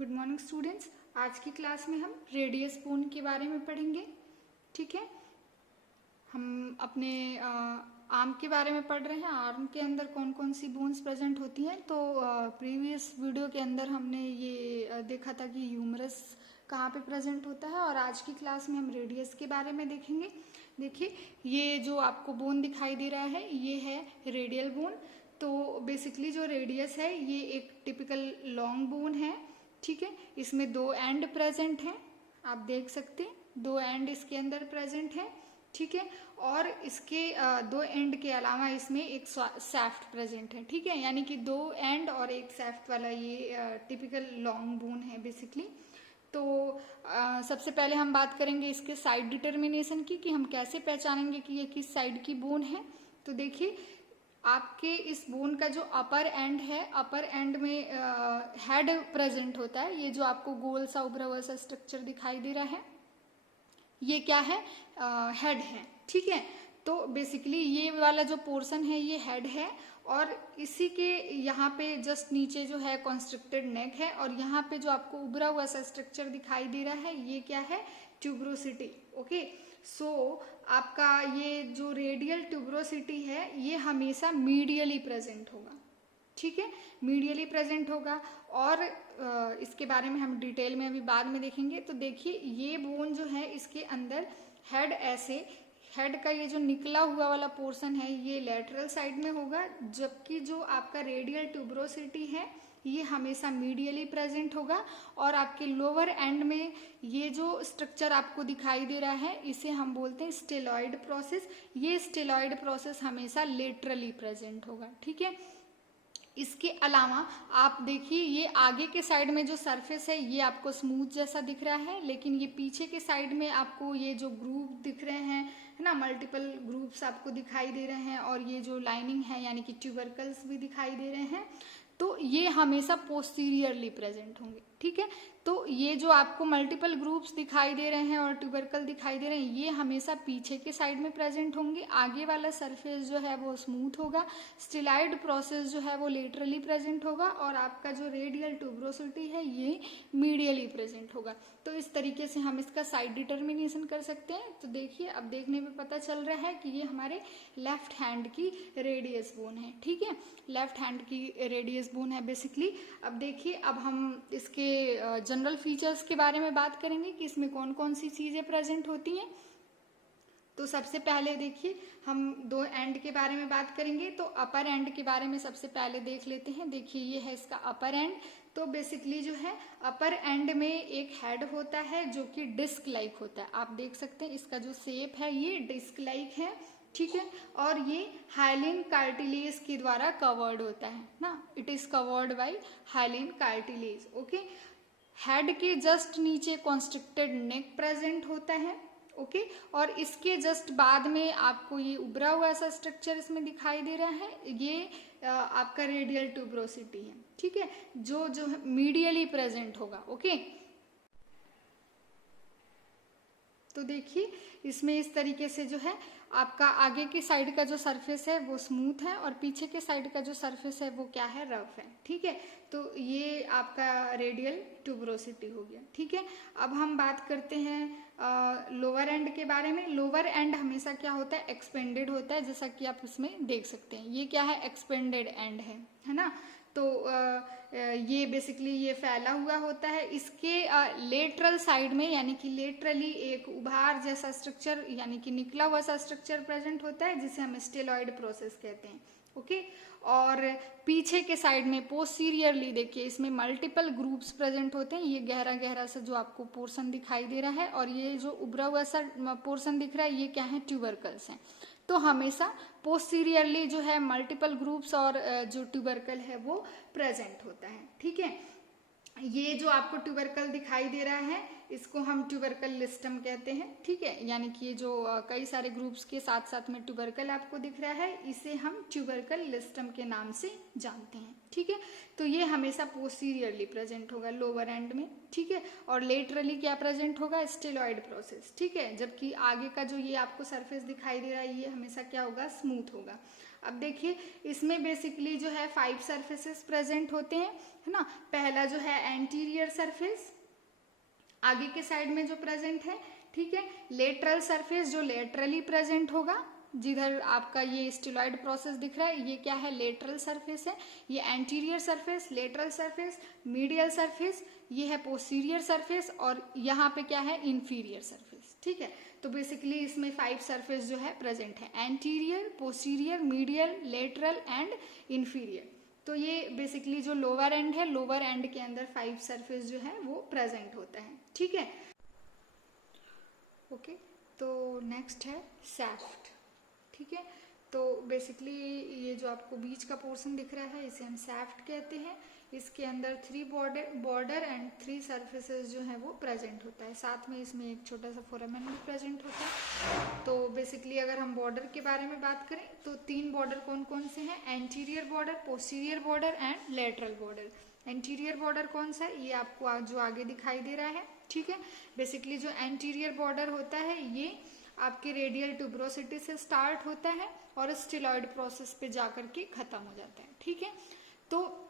Good morning students. आज की class में हम रेडियस बोन के बारे में पढ़ेंगे। ठीक है, हम अपने आर्म के बारे में पढ़ रहे हैं। आर्म के अंदर कौन कौन सी बोन्स प्रेजेंट होती हैं। तो प्रीवियस वीडियो के अंदर हमने ये देखा था कि ह्यूमरस कहाँ पे प्रेजेंट होता है, और आज की क्लास में हम रेडियस के बारे में देखेंगे। देखिए, ये जो आपको बोन दिखाई दे रहा है ये है रेडियल बोन। तो बेसिकली जो रेडियस है ये एक टिपिकल लॉन्ग बोन है। ठीक है, इसमें दो एंड प्रेजेंट हैं, आप देख सकते हैं दो एंड इसके अंदर प्रेजेंट है। ठीक है, और इसके दो एंड के अलावा इसमें एक सैफ्ट प्रेजेंट है। ठीक है, यानी कि दो एंड और एक सैफ्ट वाला ये टिपिकल लॉन्ग बोन है बेसिकली। तो सबसे पहले हम बात करेंगे इसके साइड डिटर्मिनेशन की, कि हम कैसे पहचानेंगे कि ये किस साइड की बोन है। तो देखिए, आपके इस बोन का जो अपर एंड है, अपर एंड में हेड प्रेजेंट होता है। ये जो आपको गोल सा उभरा हुआ सा स्ट्रक्चर दिखाई दे रहा है ये क्या है, हेड है। ठीक है, तो बेसिकली ये वाला जो पोर्शन है ये हेड है, और इसी के यहाँ पे जस्ट नीचे जो है कॉन्स्ट्रिक्टेड नेक है, और यहाँ पे जो आपको उभरा हुआ सा स्ट्रक्चर दिखाई दे रहा है ये क्या है, ट्यूबरोसिटी। ओके, सो आपका ये जो रेडियल ट्यूबरोसिटी है ये हमेशा मीडियली प्रेजेंट होगा। ठीक है, मीडियली प्रेजेंट होगा, और इसके बारे में हम डिटेल में अभी बाद में देखेंगे। तो देखिए, ये बोन जो है इसके अंदर हेड ऐसे, हेड का ये जो निकला हुआ वाला पोर्शन है ये लेटरल साइड में होगा, जबकि जो आपका रेडियल ट्यूबरोसिटी है ये हमेशा मीडियली प्रेजेंट होगा। और आपके लोअर एंड में ये जो स्ट्रक्चर आपको दिखाई दे रहा है इसे हम बोलते हैं स्टेलॉइड प्रोसेस। ये स्टेलॉइड प्रोसेस हमेशा लेटरली प्रेजेंट होगा। ठीक है, इसके अलावा आप देखिए, ये आगे के साइड में जो सरफेस है ये आपको स्मूथ जैसा दिख रहा है, लेकिन ये पीछे के साइड में आपको ये जो ग्रूव दिख रहे हैं, है ना, मल्टीपल ग्रूव्स आपको दिखाई दे रहे हैं, और ये जो लाइनिंग है यानी कि ट्यूबरकल्स भी दिखाई दे रहे हैं, तो ये हमेशा पोस्टीरियरली प्रेजेंट होंगे। ठीक है, तो ये जो आपको मल्टीपल ग्रुप्स दिखाई दे रहे हैं और ट्यूबरकल दिखाई दे रहे हैं ये हमेशा पीछे के साइड में प्रेजेंट होंगे। आगे वाला सरफेस जो है वो स्मूथ होगा, स्टिलाइड प्रोसेस जो है वो लेटरली प्रेजेंट होगा, और आपका जो रेडियल ट्यूबरोसिटी है ये मीडियली प्रेजेंट होगा। तो इस तरीके से हम इसका साइड डिटर्मिनेशन कर सकते हैं। तो देखिए, अब देखने में पता चल रहा है कि ये हमारे लेफ्ट हैंड की रेडियस बोन है। ठीक है, लेफ्ट हैंड की रेडियस बोन है बेसिकली। अब देखिए, अब हम इसके जनरल फीचर्स के बारे में बात करेंगे कि इसमें कौन कौन सी चीजें प्रेजेंट होती हैं। तो सबसे पहले देखिए, हम दो एंड के बारे में बात करेंगे। तो अपर एंड के बारे में सबसे पहले देख लेते हैं। देखिए, ये है इसका अपर एंड। तो बेसिकली जो है अपर एंड में एक हेड होता है जो कि डिस्क लाइक होता है। आप देख सकते हैं इसका जो शेप है ये डिस्क लाइक है। ठीक है, और ये हाइलिन कार्टिलेज के द्वारा कवर्ड होता है ना, it is covered by hyaline cartilage. Okay, head के जस्ट नीचे कॉन्स्ट्रिक्टेड नेक प्रेजेंट होता है। ओके, और इसके जस्ट बाद में आपको ये उभरा हुआ ऐसा स्ट्रक्चर इसमें दिखाई दे रहा है, ये आपका रेडियल ट्यूबरोसिटी है। ठीक है, जो जो मीडियली प्रेजेंट होगा। ओके, तो देखिए, इसमें इस तरीके से जो है आपका आगे की साइड का जो सरफेस है वो स्मूथ है, और पीछे के साइड का जो सरफेस है वो क्या है, रफ है। ठीक है, तो ये आपका रेडियल ट्यूबरोसिटी हो गया। ठीक है, अब हम बात करते हैं लोअर एंड के बारे में। लोअर एंड हमेशा क्या होता है, एक्सपेंडेड होता है, जैसा कि आप इसमें देख सकते हैं। ये क्या है, एक्सपेंडेड एंड है ना। तो ये बेसिकली ये फैला हुआ होता है। इसके लेटरल साइड में यानी कि लेटरली एक उभार जैसा स्ट्रक्चर यानी कि निकला हुआ सा स्ट्रक्चर प्रेजेंट होता है, जिसे हम स्टेलॉइड प्रोसेस कहते हैं। ओके, और पीछे के साइड में पोस्टीरियरली देखिए, इसमें मल्टीपल ग्रुप्स प्रेजेंट होते हैं। ये गहरा गहरा सा जो आपको पोर्शन दिखाई दे रहा है, और ये जो उभरा हुआ सा पोर्शन दिख रहा है ये क्या है, ट्यूबरकल्स हैं। तो हमेशा पोस्टीरियरली जो है मल्टीपल ग्रुप्स और जो ट्यूबरकल है वो प्रेजेंट होता है। ठीक है, ये जो आपको ट्यूबरकल दिखाई दे रहा है इसको हम ट्यूबरकल लिस्टम कहते हैं। ठीक है, यानी कि ये जो कई सारे ग्रुप्स के साथ साथ में ट्यूबरकल आपको दिख रहा है इसे हम ट्यूबरकल लिस्टम के नाम से जानते हैं। ठीक है, तो ये हमेशा पोस्टीरियरली प्रेजेंट होगा लोअर एंड में। ठीक है, और लेटरली क्या प्रेजेंट होगा, स्टेलॉइड प्रोसेस। ठीक है, जबकि आगे का जो ये आपको सरफेस दिखाई दे रहा है ये हमेशा क्या होगा, स्मूथ होगा। अब देखिए इसमें बेसिकली जो है 5 सरफेसेस प्रेजेंट होते हैं, है ना। पहला जो है एंटीरियर सरफेस, आगे के साइड में जो प्रेजेंट है, ठीक है। लेटरल सरफेस जो लेटरली प्रेजेंट होगा, जिधर आपका ये स्टेलॉइड प्रोसेस दिख रहा है, ये क्या है, लेटरल सरफेस है। ये anterior surface, lateral surface, medial surface, ये है पोस्टीरियर सरफेस, और यहाँ पे क्या है, इंफीरियर सरफेस, ठीक है। तो बेसिकली इसमें 5 सरफेस जो है प्रेजेंट है, anterior, posterior, medial, lateral and inferior. तो ये बेसिकली जो लोअर एंड है, लोअर एंड के अंदर 5 सरफेस जो है वो प्रेजेंट होता है, ठीक है। ओके, तो नेक्स्ट है सैफ्ट, ठीक है। तो बेसिकली ये जो आपको बीच का पोर्शन दिख रहा है, इसे हम सैफ्ट कहते हैं। इसके अंदर 3 बॉर्डर एंड 3 सरफेसेस जो है वो प्रेजेंट होता है, साथ में इसमें एक छोटा सा फोरामेन भी प्रेजेंट होता है। तो बेसिकली अगर हम बॉर्डर के बारे में बात करें तो 3 बॉर्डर कौन कौन से हैं, anterior border, posterior border and lateral border. Anterior border कौन सा है, ये आपको जो आगे दिखाई दे रहा है, ठीक है। बेसिकली जो एंटीरियर बॉर्डर होता है ये आपके रेडियल ट्यूबरोसिटी से स्टार्ट होता है और स्टेलॉइड प्रोसेस पे जाकर के खत्म हो जाता है, ठीक है। तो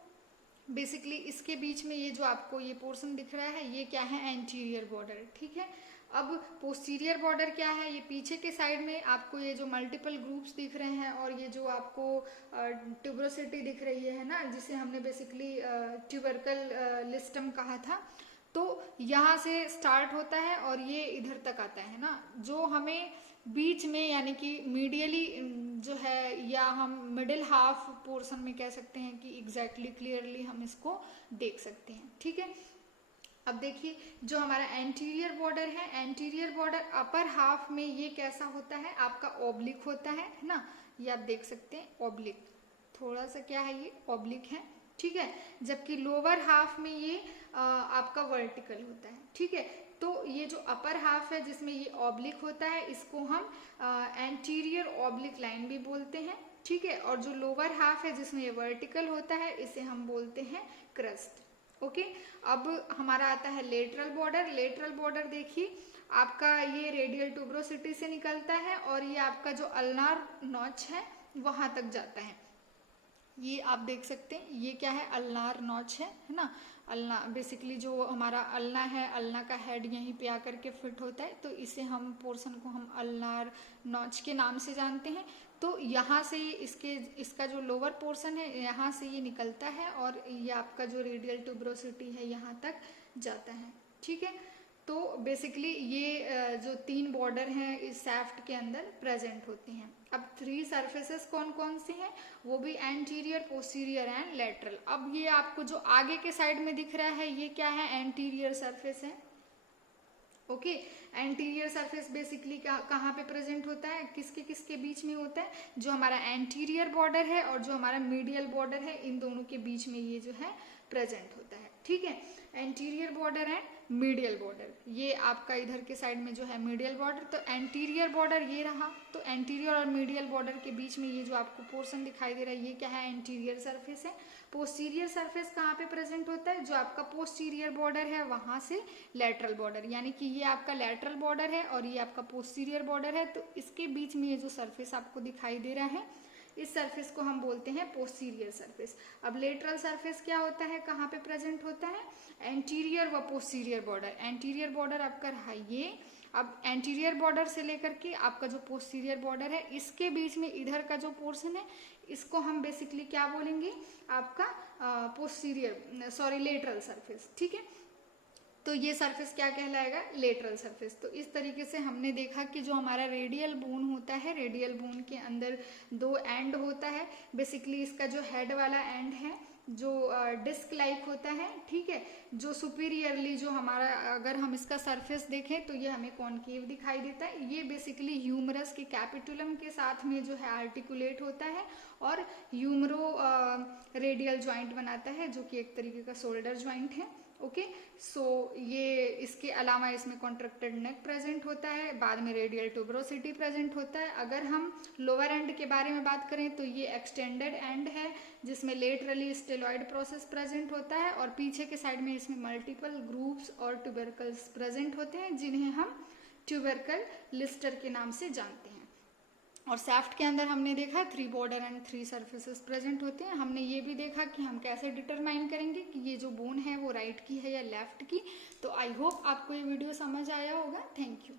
बेसिकली इसके बीच में ये जो आपको ये पोर्शन दिख रहा है, ये क्या है, एंटीरियर बॉर्डर, ठीक है। अब पोस्टीरियर बॉर्डर क्या है, ये पीछे के साइड में आपको ये जो मल्टीपल ग्रुप्स दिख रहे हैं और ये जो आपको ट्यूबरोसिटी दिख रही है ना, जिसे हमने बेसिकली ट्यूबरकल लिस्टम कहा था, तो यहाँ से स्टार्ट होता है और ये इधर तक आता है ना, जो हमें बीच में यानी कि मीडियली जो है, या हम मिडिल हाफ पोर्शन में कह सकते हैं कि एग्जैक्टली क्लियरली हम इसको देख सकते हैं, ठीक है। अब देखिए जो हमारा एंटीरियर बॉर्डर है, एंटीरियर बॉर्डर अपर हाफ में ये कैसा होता है, आपका ऑब्लिक होता है ना, ये आप देख सकते हैं ऑब्लिक, थोड़ा सा क्या है, ये ऑब्लिक है, ठीक है। जबकि लोअर हाफ में ये आपका वर्टिकल होता है, ठीक है। तो ये जो अपर हाफ है जिसमें ये ऑब्लिक होता है, इसको हम एंटीरियर ऑब्लिक लाइन भी बोलते हैं, ठीक है। और जो लोअर हाफ है जिसमें ये वर्टिकल होता है, इसे हम बोलते हैं क्रस्ट, ओके। अब हमारा आता है लेटरल बॉर्डर। लेटरल बॉर्डर देखिए आपका ये रेडियल ट्यूबरोसिटी से निकलता है और ये आपका जो अल्नार नॉच है वहां तक जाता है, ये आप देख सकते हैं, ये क्या है, अल्नार नॉच है ना। अल्ना बेसिकली जो हमारा अल्ना है, अल्ना का हेड यहीं पे आकर के फिट होता है, तो इसे हम पोर्शन को हम अल्नार नॉच के नाम से जानते हैं। तो यहाँ से इसका जो लोअर पोर्शन है, यहाँ से ये निकलता है और ये आपका जो रेडियल ट्यूबरोसिटी है यहाँ तक जाता है, ठीक है। तो बेसिकली ये जो 3 बॉर्डर हैं इस सैफ्ट के अंदर प्रेजेंट होती हैं। अब 3 सरफेसेस कौन कौन सी हैं, वो भी एंटीरियर, पोस्टीरियर एंड लेटरल। अब ये आपको जो आगे के साइड में दिख रहा है, ये क्या है, एंटीरियर सरफेस है, ओके। एंटीरियर सरफेस बेसिकली कहाँ पे प्रेजेंट होता है, किसके किसके बीच में होता है, जो हमारा एंटीरियर बॉर्डर है और जो हमारा मीडियल बॉर्डर है, इन दोनों के बीच में ये जो है प्रेजेंट होता है, ठीक है। Anterior border and medial border, ये आपका इधर के साइड में जो है मीडियल बॉर्डर। तो एंटीरियर बॉर्डर ये रहा, तो एंटीरियर और मीडियल बॉर्डर के बीच में ये जो आपको पोर्शन दिखाई दे रहा है, ये क्या है, एंटीरियर सरफेस है। पोस्टीरियर सरफेस कहाँ पे प्रेजेंट होता है, जो आपका पोस्टीरियर बॉर्डर है वहां से लेटरल बॉर्डर, यानी कि ये आपका लेटरल बॉर्डर है और ये आपका पोस्टीरियर बॉर्डर है, तो इसके बीच में ये जो सरफेस आपको दिखाई दे रहा है, इस सरफेस को हम बोलते हैं पोस्टीरियर सरफेस। अब लेटरल सरफेस क्या होता है, कहाँ पे प्रेजेंट होता है, एंटीरियर व पोस्टीरियर बॉर्डर। एंटीरियर बॉर्डर आपका रहा ये, अब एंटीरियर बॉर्डर से लेकर के आपका जो पोस्टीरियर बॉर्डर है, इसके बीच में इधर का जो पोर्शन है, इसको हम बेसिकली क्या बोलेंगे, आपका लेटरल सरफेस, ठीक है। तो ये सरफेस क्या कहलाएगा, लेटरल सरफेस। तो इस तरीके से हमने देखा कि जो हमारा रेडियल बोन होता है, रेडियल बोन के अंदर 2 एंड होता है। बेसिकली इसका जो हेड वाला एंड है जो डिस्क लाइक होता है, ठीक है, जो सुपीरियरली जो हमारा, अगर हम इसका सरफेस देखें तो ये हमें कॉनकेव दिखाई देता है। ये बेसिकली ह्यूमरस के कैपिटुलम के साथ में जो है आर्टिकुलेट होता है और ह्यूमरो रेडियल ज्वाइंट बनाता है, जो कि एक तरीके का शोल्डर ज्वाइंट है, ओके। सो ये इसके अलावा इसमें कॉन्ट्रैक्टेड नेक प्रेजेंट होता है, बाद में रेडियल ट्यूबरोसिटी प्रेजेंट होता है। अगर हम लोअर एंड के बारे में बात करें तो ये एक्सटेंडेड एंड है, जिसमें लेटरली स्टेलॉइड प्रोसेस प्रेजेंट होता है और पीछे के साइड में इसमें मल्टीपल ग्रुप्स और ट्यूबरकल्स प्रेजेंट होते हैं, जिन्हें हम ट्यूबरकल लिस्टर के नाम से जानते हैं, और शाफ्ट के अंदर हमने देखा 3 बॉर्डर एंड 3 सरफेसेस प्रेजेंट होते हैं। हमने ये भी देखा कि हम कैसे डिटरमाइन करेंगे कि ये जो बोन है वो राइट की है या लेफ्ट की। तो आई होप आपको ये वीडियो समझ आया होगा। Thank you.